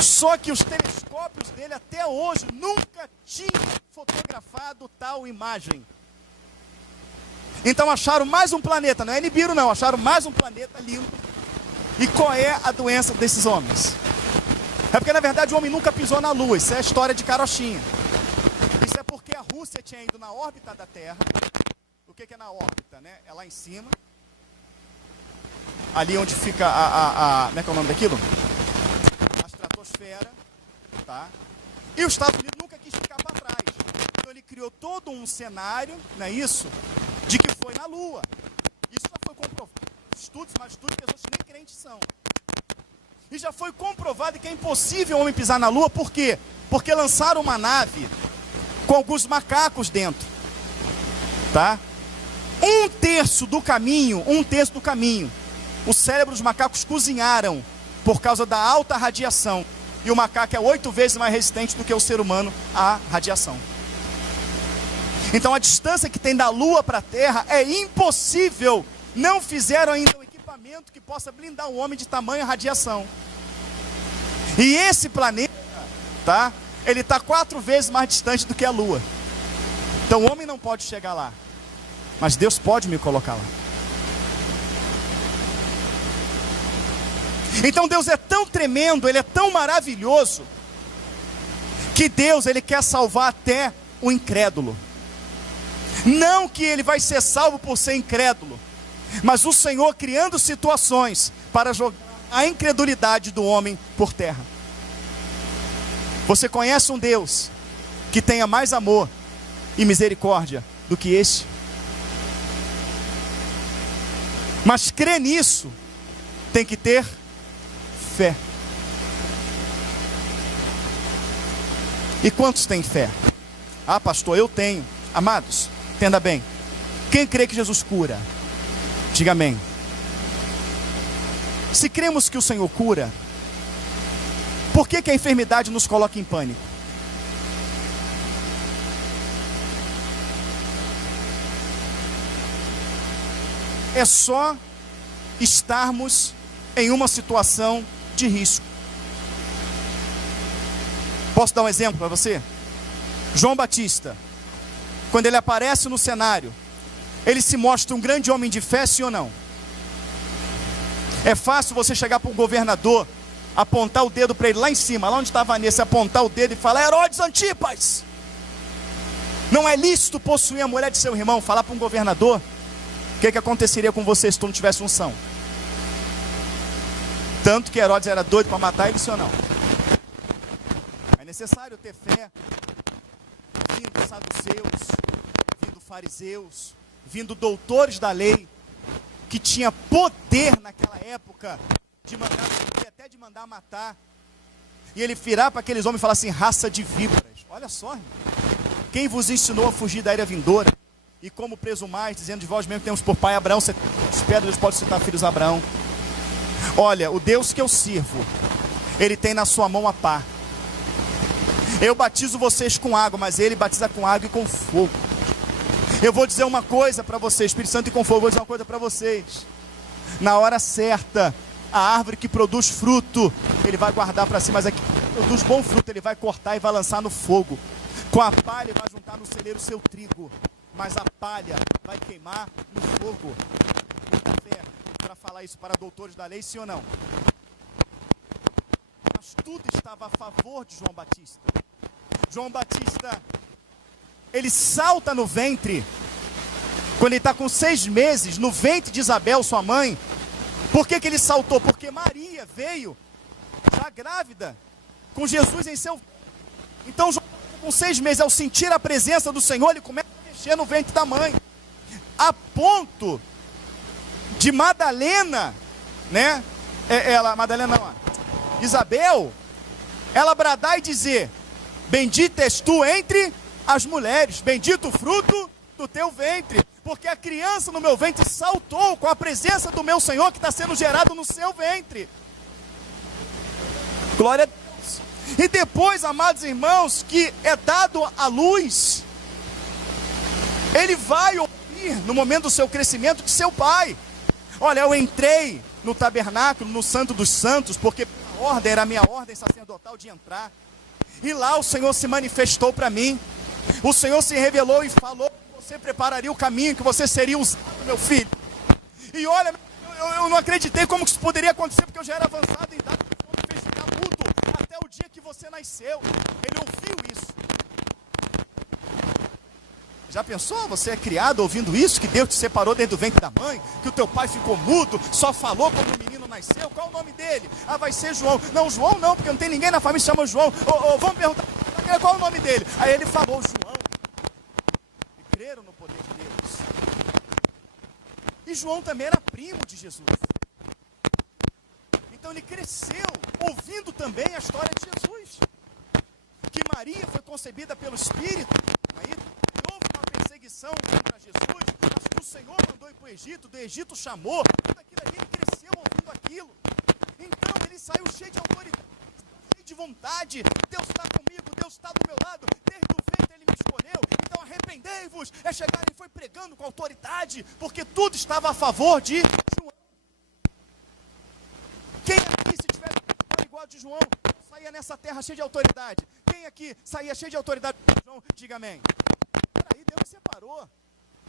Só que os telescópios dele até hoje nunca tinham fotografado tal imagem. Então acharam mais um planeta, não é Nibiru não, acharam mais um planeta lindo. E qual é a doença desses homens? É porque na verdade o homem nunca pisou na Lua, isso é a história de carochinha. Isso é porque a Rússia tinha ido na órbita da Terra. O que é na órbita, né? É lá em cima. Ali onde fica como é que é o nome daquilo? A estratosfera, tá? E os Estados Unidos nunca quis ficar para trás. Então ele criou todo um cenário, não é isso? De que foi na Lua. Isso já foi comprovado. Estudos, mais estudos, pessoas que nem crentes são. E já foi comprovado que é impossível o homem pisar na Lua. Por quê? Porque lançaram uma nave com alguns macacos dentro. Tá? Um terço do caminho, o cérebro dos macacos cozinharam por causa da alta radiação. E o macaco é 8 vezes mais resistente do que o ser humano à radiação. Então a distância que tem da Lua para a Terra é impossível. Não fizeram ainda um equipamento que possa blindar o homem de tamanha radiação. E esse planeta, tá? Ele está 4 vezes mais distante do que a Lua. Então o homem não pode chegar lá. Mas Deus pode me colocar lá. Então Deus é tão tremendo, Ele é tão maravilhoso, que Deus, Ele quer salvar até o incrédulo. Não que ele vai ser salvo por ser incrédulo, mas o Senhor criando situações para jogar a incredulidade do homem por terra. Você conhece um Deus que tenha mais amor e misericórdia do que este? Mas crer nisso tem que ter fé. E quantos têm fé? Ah, pastor, eu tenho. Amados, entenda bem. Quem crê que Jesus cura? Diga amém. Se cremos que o Senhor cura, por que a enfermidade nos coloca em pânico? É só estarmos em uma situação de risco. Posso dar um exemplo para você? João Batista, quando ele aparece no cenário, ele se mostra um grande homem de fé, sim ou não? É fácil você chegar para um governador, apontar o dedo para ele lá em cima, lá onde está a Vanessa, apontar o dedo e falar: Herodes Antipas, não é lícito possuir a mulher de seu irmão. Falar para um governador, o que aconteceria com você se tu não tivesse unção? Tanto que Herodes era doido para matar ele, sim ou não? É necessário ter fé, vindo saduceus, vindo fariseus, vindo doutores da lei, que tinha poder naquela época de mandar prender, até de mandar matar. E ele virar para aqueles homens e falar assim: raça de víboras. Olha só, irmão. Quem vos ensinou a fugir da ira vindoura? E como presumais, dizendo de vós mesmo que temos por pai Abraão, as pedras podem citar filhos de Abraão. Olha, o Deus que eu sirvo, Ele tem na sua mão a pá. Eu batizo vocês com água, mas Ele batiza com água e com fogo. Eu vou dizer uma coisa para vocês, Espírito Santo e com fogo, vou dizer uma coisa para vocês. Na hora certa, a árvore que produz fruto, Ele vai guardar para si, mas a que produz bom fruto, Ele vai cortar e vai lançar no fogo. Com a palha, Ele vai juntar no celeiro o seu trigo, mas a palha vai queimar no fogo. Muita fé para falar isso para doutores da lei, sim ou não? Mas tudo estava a favor de João Batista. João Batista, ele salta no ventre, quando ele está com 6 meses, no ventre de Isabel, sua mãe. Por que ele saltou? Porque Maria veio, já grávida, com Jesus em seu... Então, João, com 6 meses, ao sentir a presença do Senhor, ele começa a mexer no ventre da mãe, a ponto de Madalena, né? Madalena não, Isabel, ela bradar e dizer: bendita és tu entre as mulheres, bendito o fruto do teu ventre, porque a criança no meu ventre saltou com a presença do meu Senhor que está sendo gerado no seu ventre. Glória a Deus. E depois, amados irmãos, que é dado a luz, ele vai ouvir no momento do seu crescimento de seu pai. Olha, eu entrei no tabernáculo, no Santo dos Santos, porque a ordem era a minha ordem sacerdotal de entrar. E lá o Senhor se manifestou para mim. O Senhor se revelou e falou que você prepararia o caminho, que você seria usado, meu filho. E olha, eu não acreditei como que isso poderia acontecer, porque eu já era avançado em idade. O Senhor me fez ficar mudo até o dia que você nasceu. Ele ouviu isso. Já pensou? Você é criado ouvindo isso, que Deus te separou dentro do ventre da mãe, que o teu pai ficou mudo, só falou quando o menino nasceu. Qual o nome dele? Ah, vai ser João. Não, João não, porque não tem ninguém na família que chama João. Vamos perguntar, qual o nome dele? Aí ele falou João. E creram no poder de Deus. E João também era primo de Jesus. Então ele cresceu ouvindo também a história de Jesus. Que Maria foi concebida pelo Espírito. Aí houve uma perseguição contra Jesus, mas que o Senhor mandou ir para o Egito, do Egito chamou. Tudo aquilo ali, ele cresceu ouvindo aquilo. Então ele saiu cheio de autoridade, cheio de vontade. Deus está comigo, Deus está do meu lado. Desde o ventre ele me escolheu. Então arrependei-vos. É chegar e foi pregando com autoridade, porque tudo estava a favor de João. Quem aqui, se tivesse igual de João, saía nessa terra cheio de autoridade? Quem aqui saía cheio de autoridade de João? Diga amém. Peraí, Deus me separou.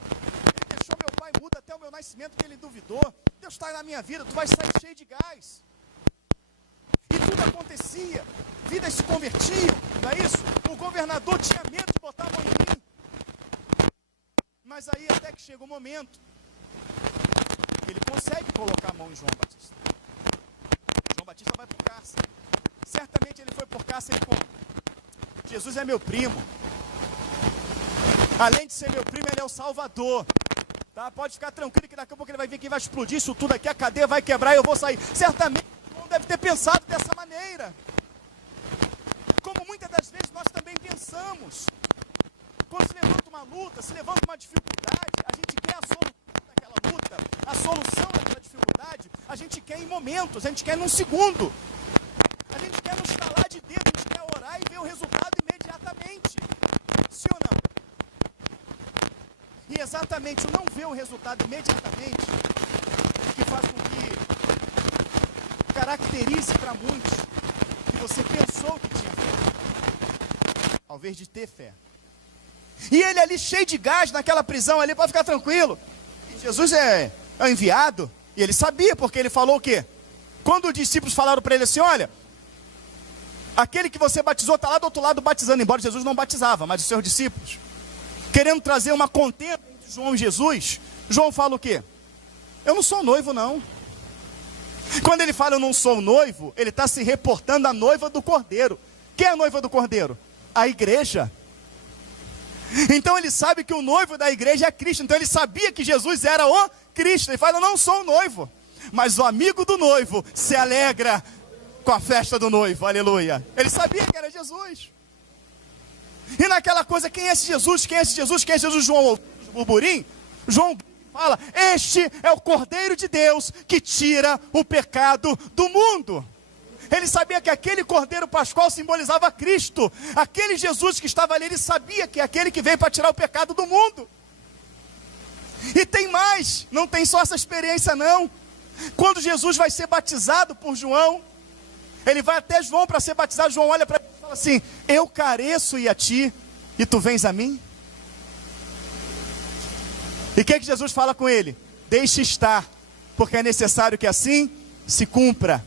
Ele deixou meu pai mudo até o meu nascimento, porque ele duvidou. Deus está na minha vida, tu vai sair cheio de gás. E tudo acontecia, vidas se convertiam, não é isso? O governador tinha medo de botar a mão em mim. Mas aí até que chega o momento que ele consegue colocar a mão em João Batista. João Batista vai por cárcere. Certamente ele foi por cárcere como? Jesus é meu primo. Além de ser meu primo, ele é o Salvador. Tá? Pode ficar tranquilo que daqui a pouco ele vai vir aqui, vai explodir isso tudo aqui, a cadeia vai quebrar e eu vou sair. Certamente João deve ter pensado dessa maneira. Como muitas das vezes nós também pensamos. Quando se levanta uma luta, se levanta uma dificuldade, a gente quer a solução daquela luta, a solução daquela dificuldade, a gente quer em momentos, a gente quer num segundo. A gente quer no estalar de dedo, a gente quer orar e ver o resultado imediatamente. Sim ou não? E exatamente o não ver o resultado imediatamente que faz com que caracterize para muitos que você pensou que tinha fé, ao invés de ter fé. E ele ali cheio de gás naquela prisão ali, pode ficar tranquilo. Jesus é enviado, e ele sabia, porque ele falou o quê? Quando os discípulos falaram para ele assim, olha, aquele que você batizou está lá do outro lado batizando, embora Jesus não batizava, mas os seus discípulos, querendo trazer uma contenda entre João e Jesus, João fala o quê? Eu não sou noivo não. Quando ele fala eu não sou noivo, ele está se reportando à noiva do Cordeiro. Quem é a noiva do Cordeiro? A igreja. Então ele sabe que o noivo da igreja é Cristo. Então ele sabia que Jesus era o Cristo. Ele fala, eu não sou o noivo, mas o amigo do noivo se alegra com a festa do noivo, aleluia. Ele sabia que era Jesus. E naquela coisa, quem é esse Jesus? Quem é esse Jesus? Quem é esse Jesus? João ouviu o burburinho. João fala, este é o Cordeiro de Deus que tira o pecado do mundo. Ele sabia que aquele Cordeiro Pascual simbolizava Cristo. Aquele Jesus que estava ali, ele sabia que é aquele que veio para tirar o pecado do mundo. E tem mais, não tem só essa experiência não. Quando Jesus vai ser batizado por João, ele vai até João para ser batizado. João olha para ele e fala assim, eu careço ir a ti, e tu vens a mim? E o que Jesus fala com ele? Deixe estar, porque é necessário que assim se cumpra.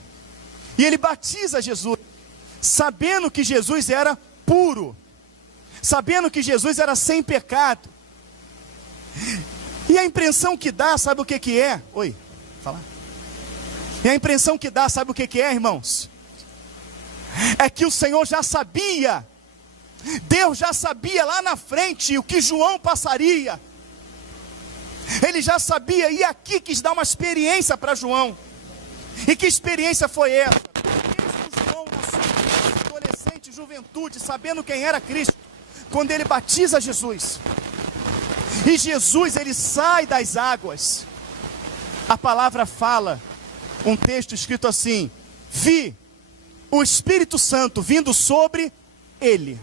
E ele batiza Jesus, sabendo que Jesus era puro, sabendo que Jesus era sem pecado. E a impressão que dá, sabe o que é? Oi, fala. E a impressão que dá, sabe o que é, irmãos? É que o Senhor já sabia, Deus já sabia lá na frente o que João passaria. Ele já sabia, e aqui quis dar uma experiência para João. E que experiência foi essa? Mesmo João, na sua adolescente, juventude, sabendo quem era Cristo, quando ele batiza Jesus, e Jesus, ele sai das águas, a palavra fala, um texto escrito assim, vi o Espírito Santo vindo sobre ele.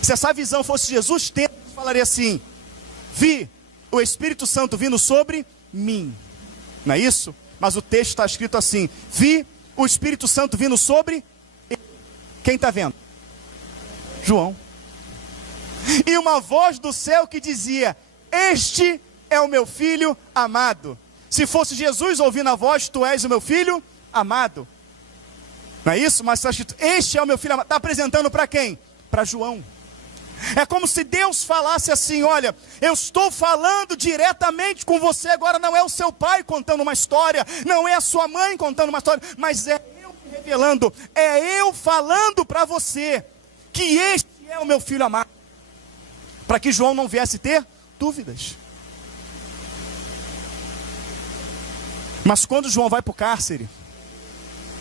Se essa visão fosse Jesus, falaria assim, vi o Espírito Santo vindo sobre mim. Não é isso? Mas o texto está escrito assim, vi o Espírito Santo vindo sobre ele. Quem está vendo? João. E uma voz do céu que dizia, este é o meu filho amado. Se fosse Jesus ouvindo a voz, tu és o meu filho amado. Não é isso? Mas está escrito, este é o meu filho amado. Está apresentando para quem? Para João. É como se Deus falasse assim, olha, eu estou falando diretamente com você agora, não é o seu pai contando uma história, não é a sua mãe contando uma história, mas é eu me revelando, é eu falando para você, que este é o meu filho amado, para que João não viesse ter dúvidas. Mas quando João vai para o cárcere,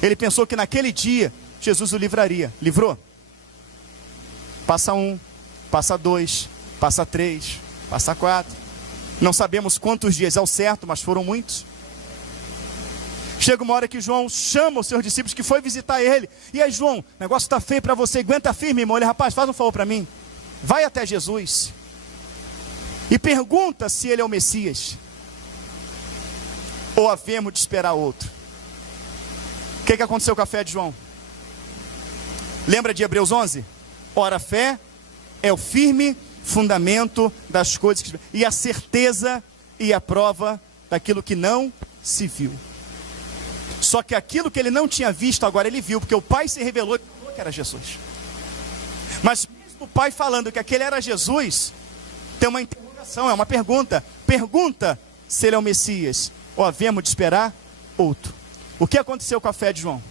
ele pensou que naquele dia, Jesus o livraria, livrou? Passa 1, passa 2, passa 3, passa 4. Não sabemos quantos dias ao certo, mas foram muitos. Chega uma hora que João chama os seus discípulos que foi visitar ele. E aí, João, o negócio está feio para você, aguenta firme, irmão. Ele, rapaz, faz um favor para mim. Vai até Jesus e pergunta se ele é o Messias. Ou havemos de esperar outro. O que aconteceu com a fé de João? Lembra de Hebreus 11? Ora, a fé é o firme fundamento das coisas que... e a certeza e a prova daquilo que não se viu. Só que aquilo que ele não tinha visto, agora ele viu, porque o Pai se revelou e falou que era Jesus. Mas mesmo o Pai falando que aquele era Jesus, tem uma interrogação, é uma pergunta. Pergunta se ele é o Messias, ou havemos de esperar outro. O que aconteceu com a fé de João?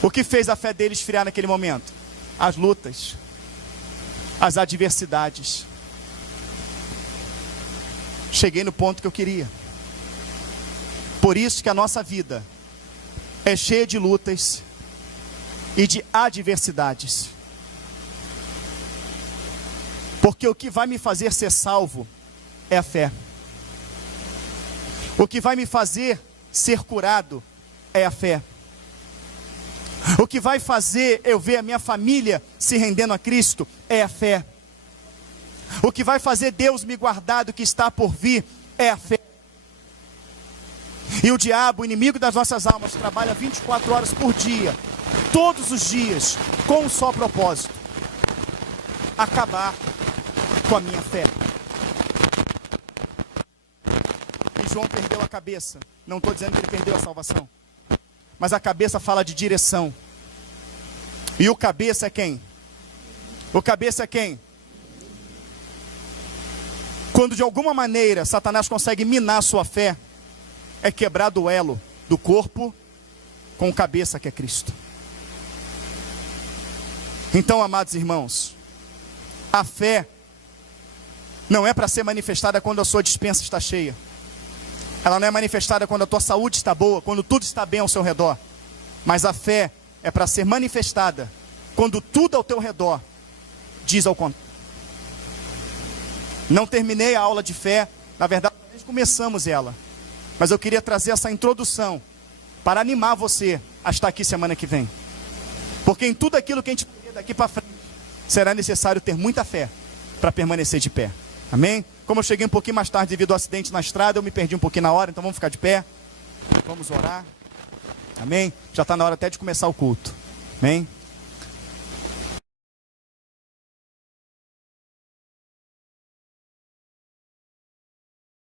O que fez a fé dele esfriar naquele momento? As lutas, as adversidades. Cheguei no ponto que eu queria. Por isso que a nossa vida é cheia de lutas e de adversidades. Porque o que vai me fazer ser salvo é a fé. O que vai me fazer ser curado é a fé. O que vai fazer eu ver a minha família se rendendo a Cristo é a fé. O que vai fazer Deus me guardar do que está por vir é a fé. E o diabo, o inimigo das nossas almas, trabalha 24 horas por dia, todos os dias, com um só propósito: acabar com a minha fé. E João perdeu a cabeça. Não estou dizendo que ele perdeu a salvação, mas a cabeça fala de direção. E o cabeça é quem? O cabeça é quem? Quando de alguma maneira Satanás consegue minar a sua fé, é quebrado o elo do corpo com o cabeça, que é Cristo. Então, amados irmãos, a fé não é para ser manifestada quando a sua despensa está cheia. Ela não é manifestada quando a tua saúde está boa, quando tudo está bem ao seu redor. Mas a fé é para ser manifestada quando tudo ao teu redor diz ao contrário. Não terminei a aula de fé, na verdade, nós começamos ela, mas eu queria trazer essa introdução para animar você a estar aqui semana que vem, porque em tudo aquilo que a gente vê daqui para frente, será necessário ter muita fé para permanecer de pé, amém? Como eu cheguei um pouquinho mais tarde devido ao acidente na estrada, eu me perdi um pouquinho na hora, então vamos ficar de pé, vamos orar, amém? Já está na hora até de começar o culto, amém?